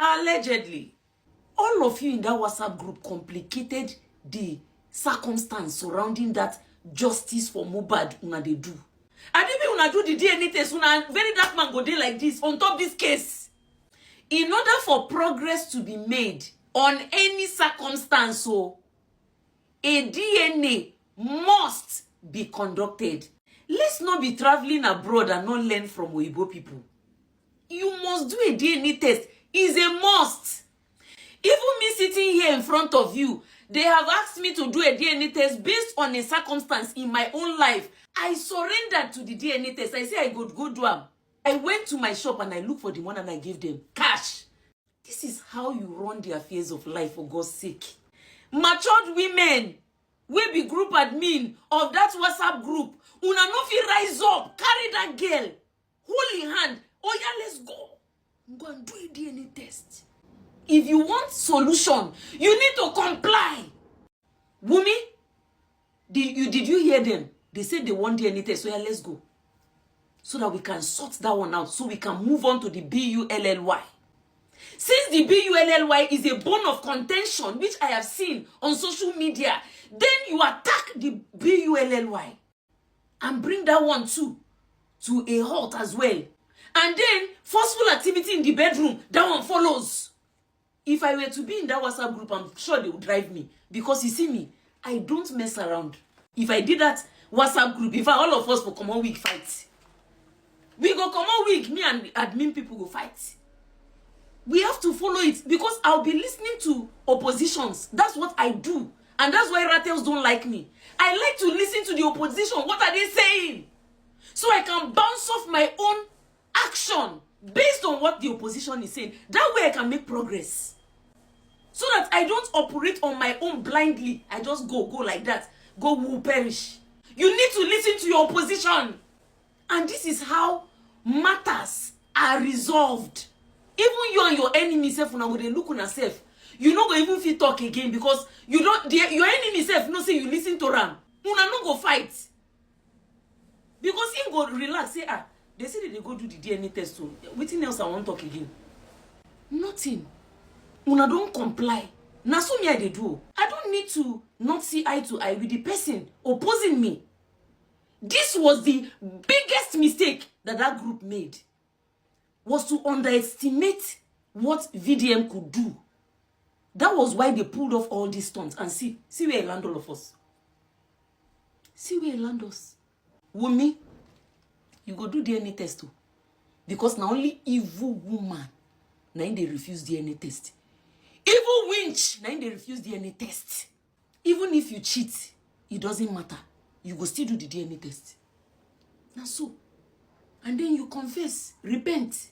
Allegedly. All of you in that WhatsApp group complicated the circumstance surrounding that justice for Mohbad una dey do. And if una do the DNA test, una very dark man go dey like this on top this case. In order for progress to be made on any circumstance, so a DNA must be conducted. Let's not be traveling abroad and not learn from Iyabo people. You must do a DNA test. It's a must. Even me sitting here in front of you, they have asked me to do a DNA test based on a circumstance in my own life. I surrendered to the DNA test. I said I go do am. I went to my shop and I looked for the one and I gave them cash. This is how you run the affairs of life, for God's sake. Matured women will be group admin of that WhatsApp group. Una no fit rise up, carry that girl, hold in hand. Oh yeah, let's go. Go and do a DNA test. If you want solution, you need to comply. Wumi, did you hear them? They said they want DNA test. So yeah, let's go. So that we can sort that one out. So we can move on to the BULLY. Since the BULLY is a bone of contention, which I have seen on social media, then you attack the BULLY and bring that one too to a halt as well. And then forceful activity in the bedroom, that one follows. If I were to be in that WhatsApp group, I'm sure they would drive me. Because you see me, I don't mess around. If I did that WhatsApp group, if all of us for common week fight, we go common week, me and admin people go fight. We have to follow it because I'll be listening to oppositions. That's what I do. And that's why Rattles don't like me. I like to listen to the opposition. What are they saying? So I can bounce off my own action based on what the opposition is saying. That way I can make progress. So that I don't operate on my own blindly. I just go like that. Go will perish. You need to listen to your opposition. And this is how matters are resolved. Even you and your enemy self, when they look on yourself, you not go even fit talk again because you don't. Your enemy self no say you listen to them. Una no go fight because him go relax. Say they say that they go do the DNA test too. Wetin else I want talk again? Nothing. Una don't comply. Now so me I dey do. I don't need to not see eye to eye with the person opposing me. This was the biggest mistake that group made. Was to underestimate what VDM could do. That was why they pulled off all these stunts. And see where it land all of us. See where it land us. Wumi, you go do DNA test too. Because now only evil woman, now they refuse DNA test. Evil winch, now they refuse DNA test. Even if you cheat, it doesn't matter. You go still do the DNA test. Now so. And then you confess, repent.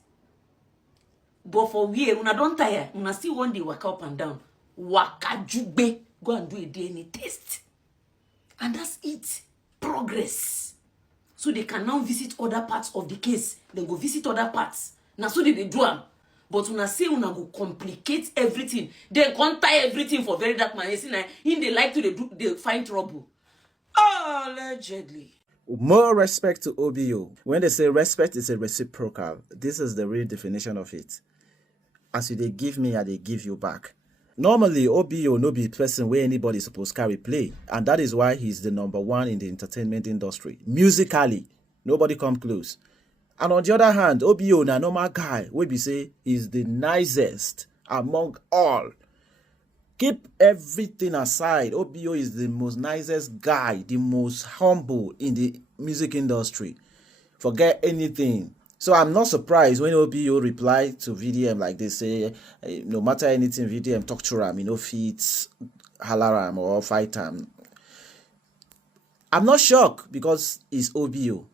But for we, una don't tire, una still one day waka up and down. Waka jube, go and do a DNA test. And that's it. Progress. So they can now visit other parts of the case. Then go visit other parts. Now so they do them. But una say una go complicate everything. Then can't tie everything for very dark man. You see, they like to they find trouble. Allegedly. More respect to OBO. When they say respect is a reciprocal, this is the real definition of it. As you they give me, I they give you back. Normally, OBO no be person where anybody supposed carry play. And that is why he's the #1 in the entertainment industry. Musically, nobody come close. And on the other hand, OBO na normal guy, we be say he's the nicest among all. Keep everything aside. OBO is the most nicest guy, the most humble in the music industry. Forget anything. So I'm not surprised when OBO reply to VDM like they say, no matter anything, VDM talk to him, feats, halaram or fight him. I'm not shocked because he's OBO.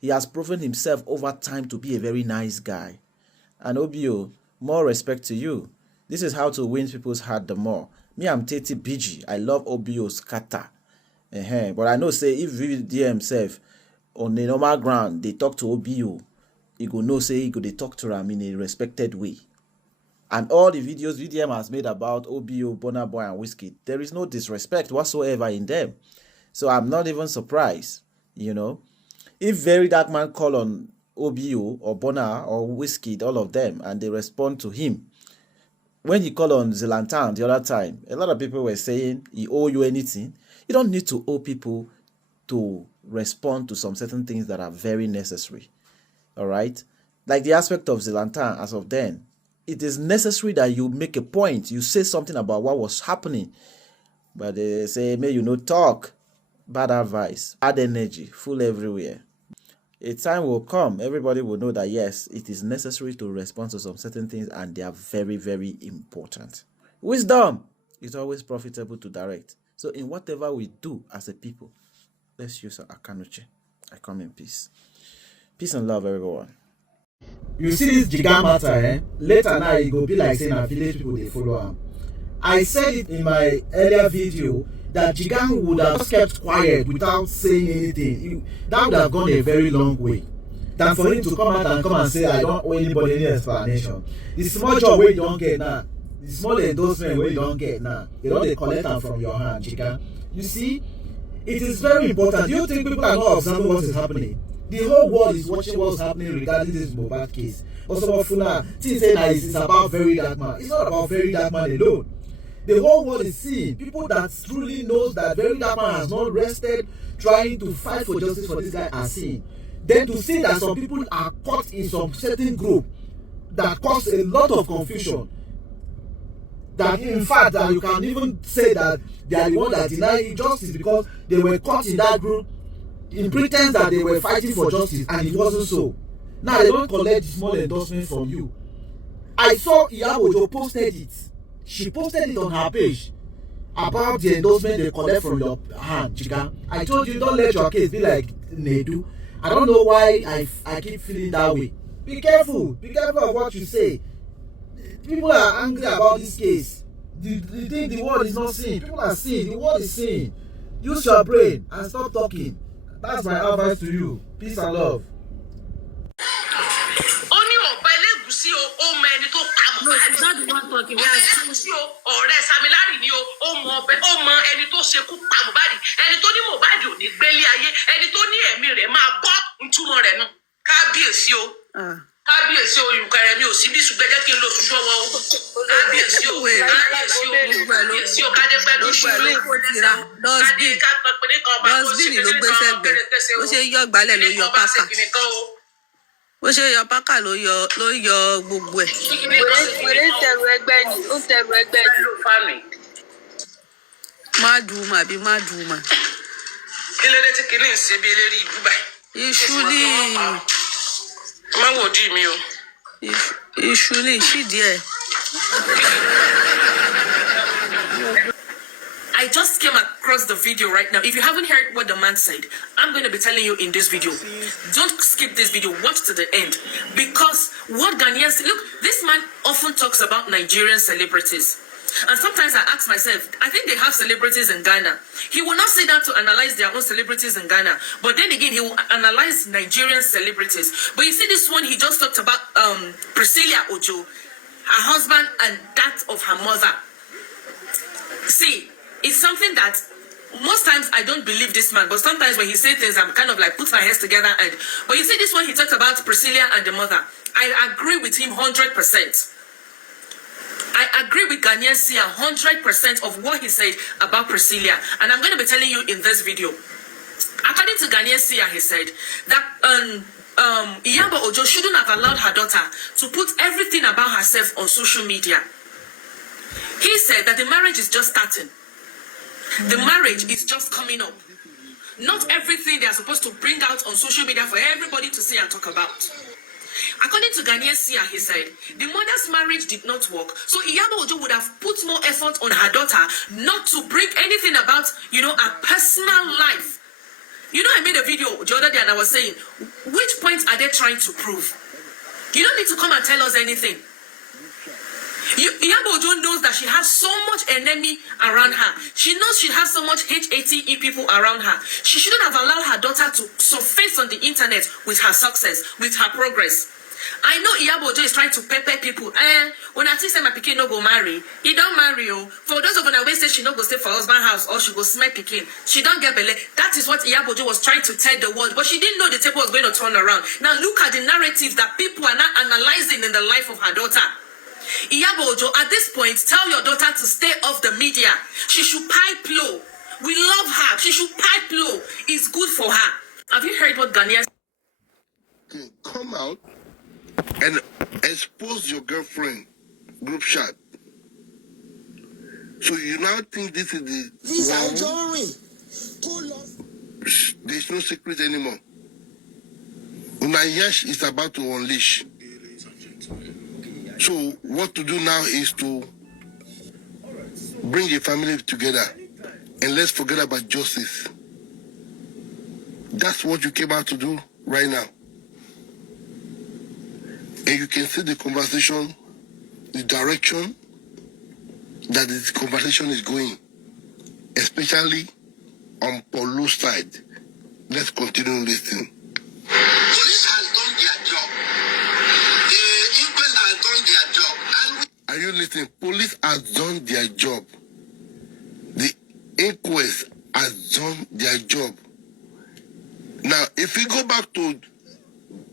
He has proven himself over time to be a very nice guy. And OBO, more respect to you. This is how to win people's heart the more. Me, I'm Teti BG. I love OBO's kata. But I know say if VDM himself on the normal ground, they talk to OBO, he go know say he go they talk to him in a respected way. And all the videos VDM has made about OBO, Burna Boy and Whiskey, there is no disrespect whatsoever in them. So I'm not even surprised, If very dark man call on OBO or Burna or Whiskey, all of them, and they respond to him, when he called on Zelantan the other time, a lot of people were saying he owe you anything. You don't need to owe people to respond to some certain things that are very necessary. All right? Like the aspect of Zelantan as of then, it is necessary that you make a point. You say something about what was happening. But they say, may you no talk. Bad advice, bad energy, full everywhere. A time will come, everybody will know that yes, it is necessary to respond to some certain things and they are very, very important. Wisdom is always profitable to direct. So in whatever we do as a people, let's use our akanuche. I come in peace. Peace and love, everyone. You see this Jiga matter, later now it go be like saying our village people they follow him. I said it in my earlier video that Jiga would have just kept quiet without saying anything. That would have gone a very long way than for him to come out and come and say, I don't owe anybody any explanation. The small job where you don't get now, the small endorsement where you don't get now, you don't collect them from your hand, Jiga. You see, it is very important. Do you think people are not observing what is happening? The whole world is watching what's happening regarding this Mohbad case. Also, Funa, things say that it's about very dark man. It's not about very dark man alone. The whole world is seeing people that truly knows that very dark man has not rested trying to fight for justice for this guy are seeing. Then to see that some people are caught in some certain group that cause a lot of confusion. That in fact that you can even say that they are the one that deny injustice because they were caught in that group in pretense that they were fighting for justice and it wasn't so. Now they don't collect the small endorsement from you. I saw Iyabo posted it. She posted it on her page about the endorsement they collect from your hand, Jiga. I told you don't let your case be like Nned. I don't know why I keep feeling that way. Be careful of what you say. People are angry about this case. The thing the world is not seeing. People are seeing. The world is seeing. Use your brain and stop talking. That's my advice to you. Peace and love. No, it's not the one talking. We are still. ọ̀rẹ́ Samilari ni ó mọ ẹni tó ṣekú pa Mohbad, ẹni tó ní Mohbad ò ní gbélé ayé, ẹni tó ní ẹ̀mí rẹ̀ máa bọ́ ntúmọ̀ rẹ̀ náà. Kábíyèsí o. Kábíyèsí o, ìkàrẹ mi ò sí bí ṣùgbọ́n jẹ́ kí n lọ ṣùgbọ́n wọn o. Kábíyèsí o. Kábíyèsí o, kádé pẹ́ ló ṣe ló kádé ká pẹ̀lú kan ọba tó ṣe ló gbé sẹ́gbẹ̀ẹ́. Ó ṣe yọ gbálẹ̀ ló yọ pákà. Bó ṣe yọ pákà ló yọ gbogbo ẹ̀. Wèrè tẹ̀rù ẹgbẹ́ ni, ó tẹ̀rù ẹgbẹ́ ni. Má dùn àbí má dùn mà. Kí ló dé tí kìíní ń ṣe bí eléré ibú báyìí? Iṣu ní. Má wò dí mi o. Iṣu ní ìṣídìí ẹ̀. I just came across the video right now. If you haven't heard what the man said, I'm going to be telling you in this video. Don't skip this video. Watch to the end. Because what Ghanaians... Look, this man often talks about Nigerian celebrities. And sometimes I ask myself, I think they have celebrities in Ghana. He will not sit down to analyze their own celebrities in Ghana. But then again, he will analyze Nigerian celebrities. But you see this one, he just talked about Priscilla Ojo, her husband and that of her mother. See... It's something that most times I don't believe this man, but sometimes when he says things, I'm kind of like put my hands together. But you see this one, he talked about Priscilla and the mother. I agree with him 100%. I agree with Ghanaian Sia 100% of what he said about Priscilla. And I'm going to be telling you in this video. According to Ghanaian Sia, he said that Iyabo Ojo shouldn't have allowed her daughter to put everything about herself on social media. He said that the marriage is just starting. The marriage is just coming up. Not everything they are supposed to bring out on social media for everybody to see and talk about. According to Ghanaian Sia, he said, the mother's marriage did not work. So Iyabo Ojo would have put more effort on her daughter not to bring anything about, her personal life. I made a video the other day and I was saying, which point are they trying to prove? You don't need to come and tell us anything. Iyabo Ojo knows that she has so much enemy around her. She knows she has so much HATE people around her. She shouldn't have allowed her daughter to surface on the internet with her success, with her progress. I know Iyabo Ojo is trying to pepper people. When I say my pikin no go marry, he don't marry you. For those of you that say she no go stay for husband house or she go smell pikin, she don't get belle. That is what Iyabo Ojo was trying to tell the world, but she didn't know the table was going to turn around. Now look at the narrative that people are not analyzing in the life of her daughter. Iyabo, at this point, tell your daughter to stay off the media. She should pipe low. We love her. She should pipe low. It's good for her. Have you heard what Ghanaians can come out and expose your girlfriend group chat? So you now think this is the there's no secret anymore. Unayash is about to unleash. So what to do now is to bring a family together and let's forget about justice. That's what you came out to do right now. And you can see the conversation, the direction that this conversation is going, especially on Polo's side. Let's continue listening. Police has done their job. The inquest has done their job. Are you listening? Police has done their job. The inquest has done their job. Now, if we go back to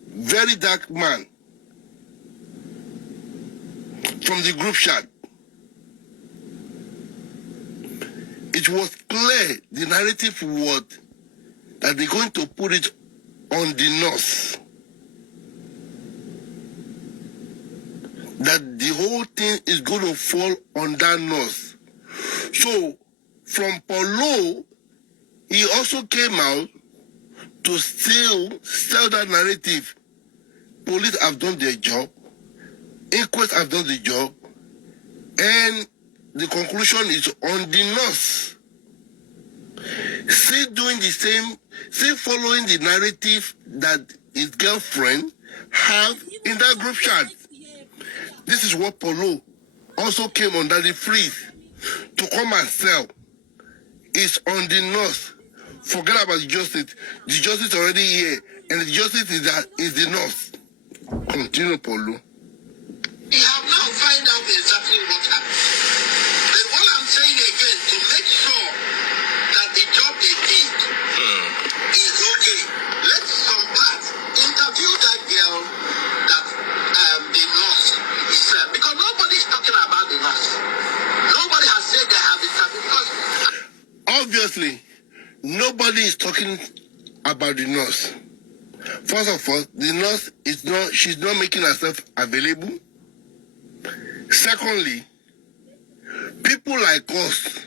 very dark man from the group chat, it was clear the narrative was that they're going to put it on the nurse. That the whole thing is going to fall on that nurse. So, from Polo, he also came out to still sell that narrative. Police have done their job, inquest have done the job, and the conclusion is on the nurse. Still doing the same, still following the narrative that his girlfriend have in that group chat. This is what Polo also came under the freeze to come and sell. It's on the nurse. Forget about the justice. The justice already here, and the justice is the nurse. Continue, Polo. We have now find out exactly what happened. But what I'm saying again, to make sure that the job they did is okay, let's some part interview that girl that the nurse is because nobody's talking about the nurse. Nobody has said they have interviewed because obviously nobody is talking about the nurse. First of all, the nurse she's not making herself available. Secondly, people like us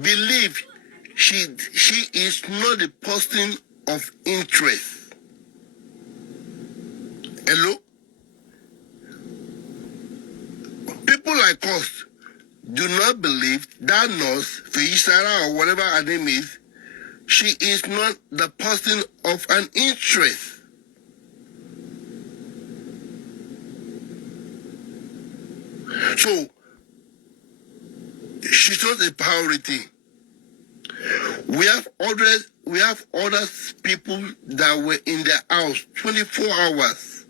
believe she is not a person of interest. Hello? People like us do not believe that nurse, Feisara or whatever her name is, she is not the person of an interest. So, she's not a priority. We have other people that were in their house 24 hours,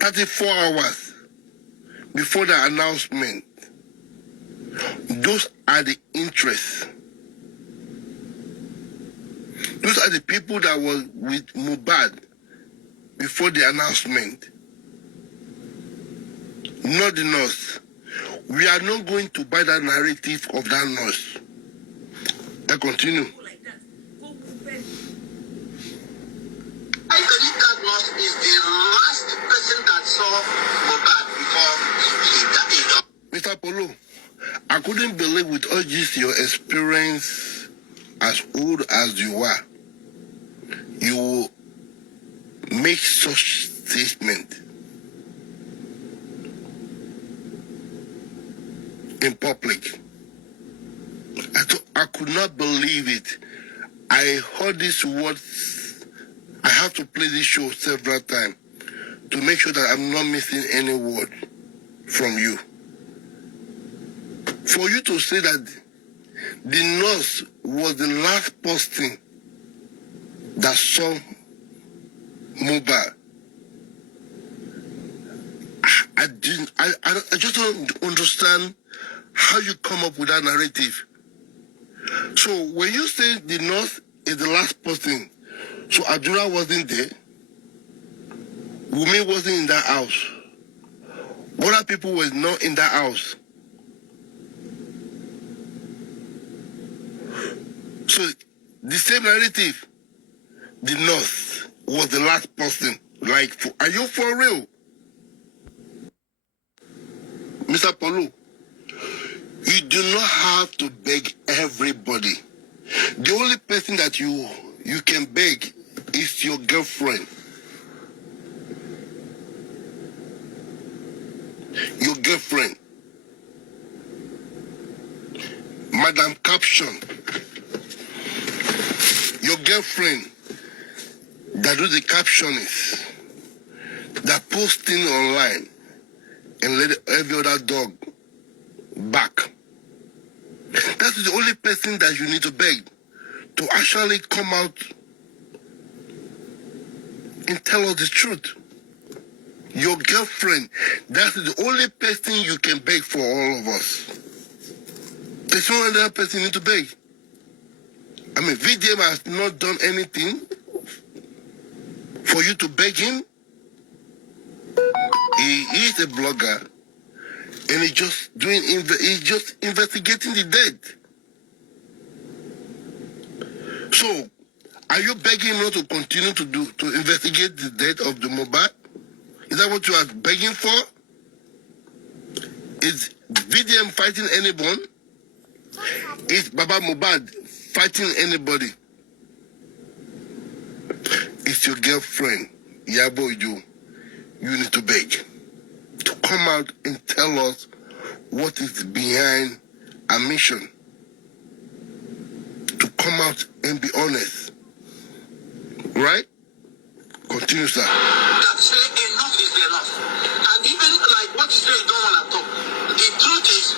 34 hours before the announcement. Those are the interests. Those are the people that were with Mohbad before the announcement. Not the nurse. We are not going to buy that narrative of that nurse. I continue. I believe that nurse is the last person that saw Mohbad before he died. Mr. Polo, I couldn't believe with all this your experience as old as you are, you will make such statement in public. I could not believe it. I heard these words. I have to play this show several times to make sure that I'm not missing any word from you. For you to say that the nurse was the last person that saw Mohbad, I just don't understand how you come up with that narrative. So when you say the nurse is the last person, so Adura wasn't there, Wumi wasn't in that house, Mohbad people were not in that house. So the same narrative, the nurse was the last person. Like, are you for real? Mr. Polo, you do not have to beg everybody. The only person that you can beg is your girlfriend. Your girlfriend. Madam Caption. Your girlfriend that do the captioning, that posting online and let every other dog back. That's the only person that you need to beg to actually come out and tell us the truth. Your girlfriend, that's the only person you can beg for all of us. There's no other person you need to beg. I mean, VDM has not done anything for you to beg him. He is a blogger, and he's just investigating the dead. So, are you begging him not to continue to investigate the death of the Mohbad? Is that what you are begging for? Is VDM fighting anyone? Is Baba Mohbad fighting anybody? It's your girlfriend, Iyabo. You need to beg to come out and tell us what is behind our mission. To come out and be honest. Right? Continue, sir. That say enough is enough. And even like what you say, you don't want to talk. The truth is,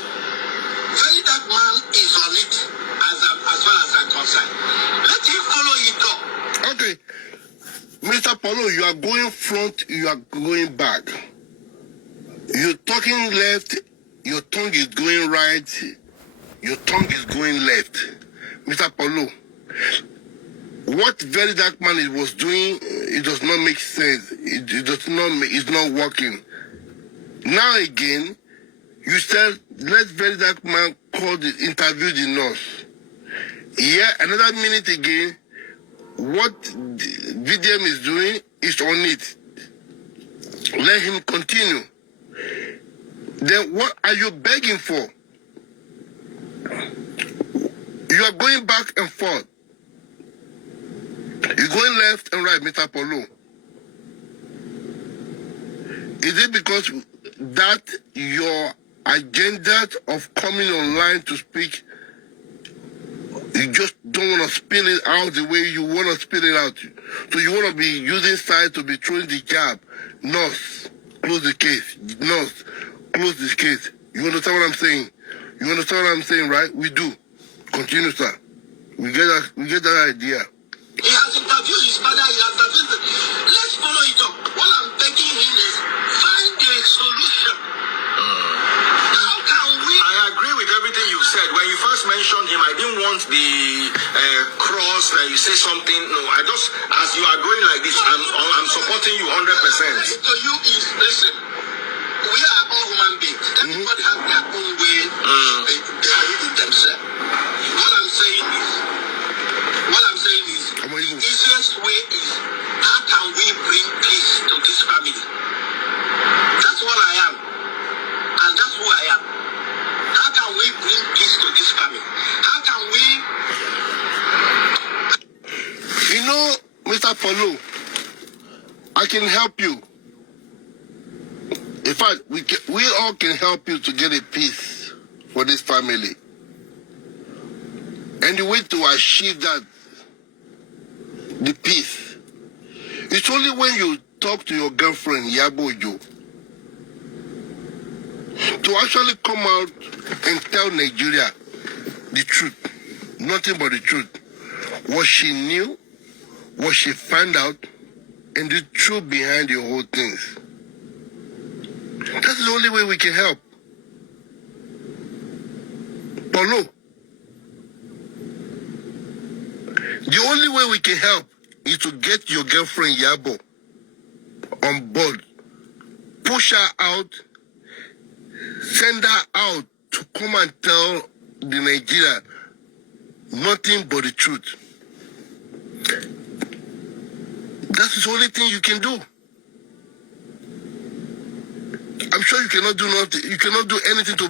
very dark man is on it as far as I'm concerned. Let him follow it up. Okay. Mr. Paulo, you are going front, you are going back. You're talking left, your tongue is going right, your tongue is going left. Mr. Paulo, what very dark man was doing, it does not make sense. It's not working. Now again, you said, let very dark man interview the nurse. Yeah, another minute again, what VDM is doing is on it. Let him continue. Then what are you begging for? You are going back and forth. You're going left and right, Mr. Polo. Is it because that your agenda of coming online to speak, you just don't want to spill it out the way you want to spill it out? So you want to be using side to be throwing the jab. Nurse, close the case. Nurse, close this case. You understand what I'm saying? You understand what I'm saying, right? We do. Continue, sir. We get that idea. He has interviewed his father. He has interviewed. Let's follow it up. What I'm begging him is find a solution. How can we? I agree with everything you said. When you first mentioned him, I didn't want the cross that you say something. No, I just, as you are going like this, I'm supporting you 100%. What I'm saying to you is, listen, we are all human beings. Everybody has their own way they live with themselves. What I'm saying is, the easiest way is, how can we bring peace to this family? That's what I am. And that's who I am. How can we bring peace to this family? How can we... You know, Mr. Polo, I can help you. In fact, we all can help you to get a peace for this family. And the way to achieve that, the peace, it's only when you talk to your girlfriend, Iyabo, to actually come out and tell Nigeria the truth, nothing but the truth. What she knew, what she found out, and the truth behind the whole things. That's the only way we can help. Polo, the only way we can help is to get your girlfriend Iyabo on board. Push her out, send her out to come and tell the Nigerian nothing but the truth. That's the only thing you can do. I'm sure you cannot do nothing. You cannot do anything to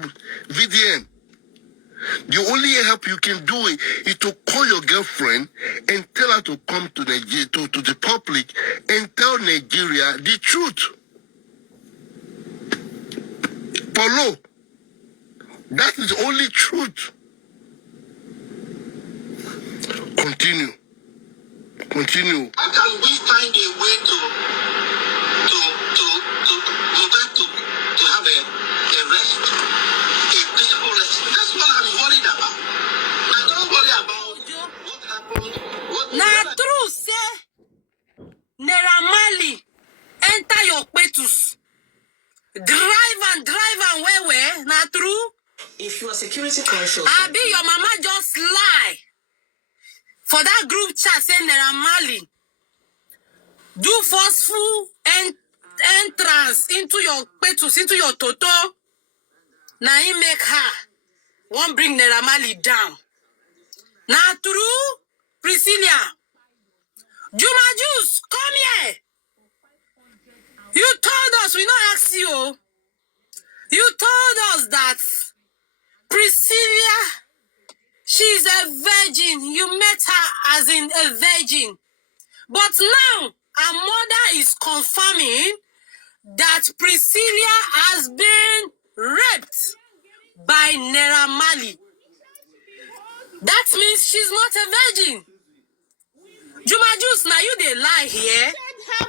VDN. The only help you can do is to call your girlfriend and tell her to come to Nigeria, to the public, and tell Nigeria the truth. Paulo, that is the only truth. Continue. How can we find a way to have a rest, a peaceful rest? That's what I'm worried about. I don't worry about what happened. Na true say Naira Marley enter your petus. Drive and where? Na true? If you are security conscious, Abi your mama just lie for that group chat say Naira Marley do forceful entrance into your petus, into your toto. Now he make her won't bring Naira Marley down. Na true, Priscilla. Juma Juice, come here. You told us, we not ask you. You told us that Priscilla, she's a virgin. You met her as in a virgin. But now, her mother is confirming that Priscilla has been raped by Naira Marley. That means she's not a virgin. Juma Juice, now you they lie here. Have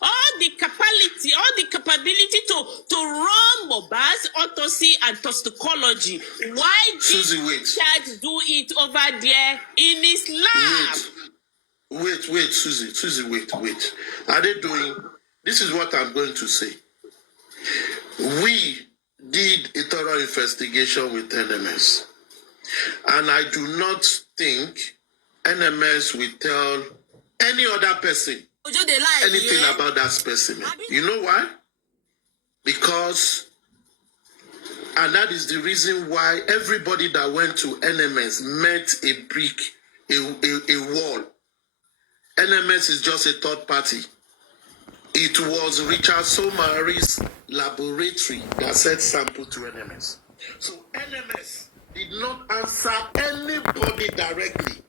all the capability to run Mohbads, autopsy, and toxicology. Why did Chad do it over there in his lab? Wait, Susie, wait. Are they doing? This is what I'm going to say. We did a thorough investigation with NMS, and I do not think NMS will tell any other person anything about that specimen. You know why? Because, and that is the reason why everybody that went to NMS met a brick, a wall. NMS is just a third party. It was Richard Somari's laboratory that sent sample to NMS. So NMS did not answer anybody directly.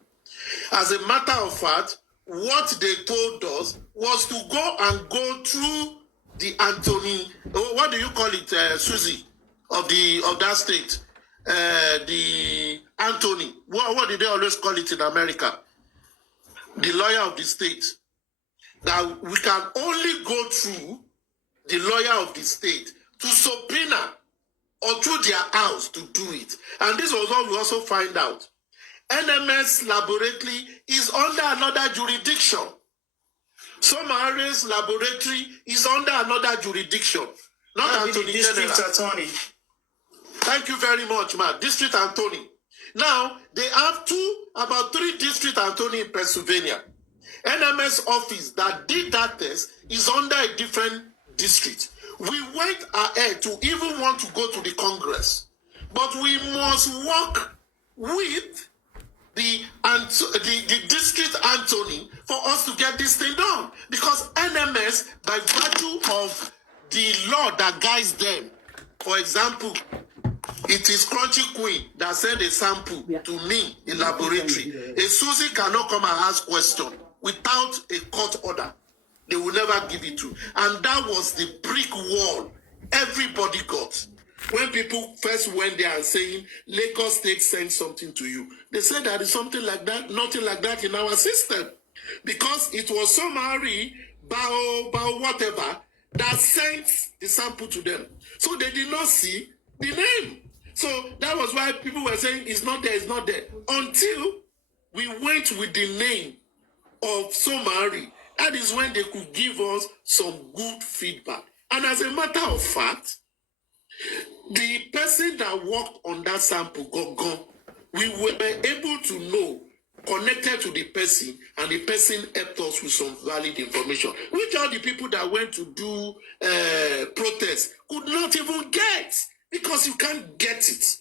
As a matter of fact, what they told us was to go through the Anthony, what do you call it, Susie, of that state, the Anthony. What did they always call it in America? The lawyer of the state. That we can only go through the lawyer of the state to subpoena or through their house to do it. And this was what we also find out. NMS laboratory is under another jurisdiction. Somari's laboratory is under another jurisdiction. Not Anthony General. District Attorney. Thank you very much, man. District Attorney. Now, they have about three district attorney in Pennsylvania. NMS office that did that test is under a different district. We went ahead to even want to go to the Congress. But we must work with the district attorney for us to get this thing done. Because NMS, by virtue of the law that guides them, for example, it is Crunchy Queen that sent a sample to me in laboratory. A Susie cannot come and ask question without a court order. They will never give it to. And that was the brick wall everybody got. When people first went there and saying, Lagos State sent something to you, they said there is something like that, nothing like that in our system. Because it was Somari, Bao, whatever, that sent the sample to them. So they did not see the name. So that was why people were saying, it's not there, until we went with the name of Somari. That is when they could give us some good feedback. And as a matter of fact, the person that worked on that sample got gone. We were able to know connected to the person, and the person helped us with some valid information, which all the people that went to do protests could not even get, because you can't get it.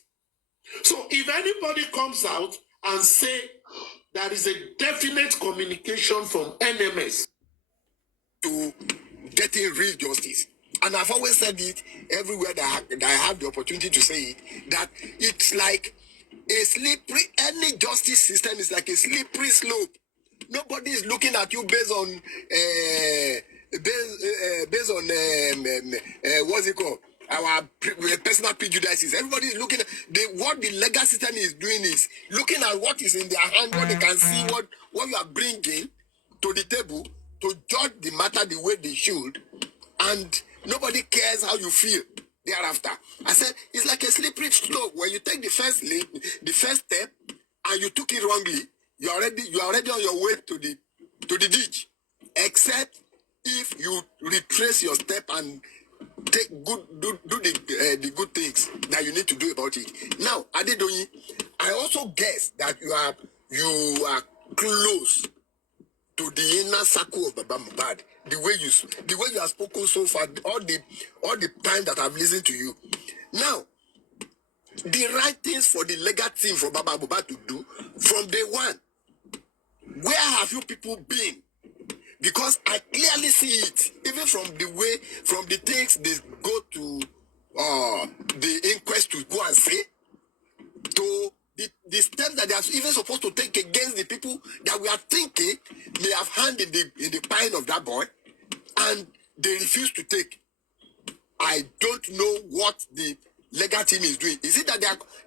So if anybody comes out and say there is a definite communication from NMS to getting real justice, and I've always said it everywhere that I have the opportunity to say it, that it's like a slippery, any justice system is like a slippery slope. Nobody is looking at you based on what's it called? Our personal prejudices. Everybody is looking at what the legal system is doing is looking at what is in their hand, what they can see, what you are bringing to the table to judge the matter the way they should, and nobody cares how you feel thereafter. I said it's like a slippery slope. When you take the first step and you took it wrongly, you are already on your way to the ditch. Except if you retrace your step and take do the good things that you need to do about it. Now, Adedoyi, I also guess that you are close to the inner circle of Baba Mohbad. The way you have spoken so far, all the time that I've listened to you. Now, the right things for the legal team for Baba Mohbad to do from day one. Where have you people been? Because I clearly see it, even from the things they go to the inquest to go and say, to the steps that they are even supposed to take against the people that we are thinking may have hand in the pine of that boy, and they refuse to take. I don't know what the legal team is doing. Is it that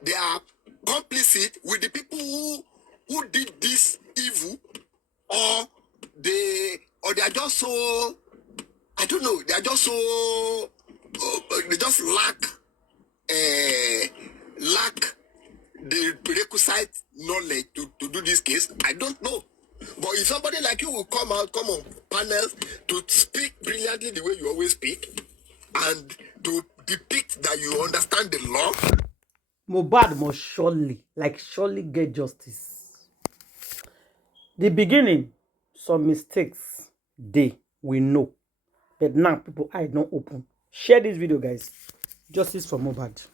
they are complicit with the people who did this evil, or they are just so, I don't know, they are just so they just lack the requisite knowledge to do this case. I don't know. But if somebody like you will come on panels to speak brilliantly the way you always speak, and to depict that you understand the law, Mohbad must surely get justice. The beginning, some mistakes, we know. But now people eye don't open. Share this video, guys. Justice for Mohbad.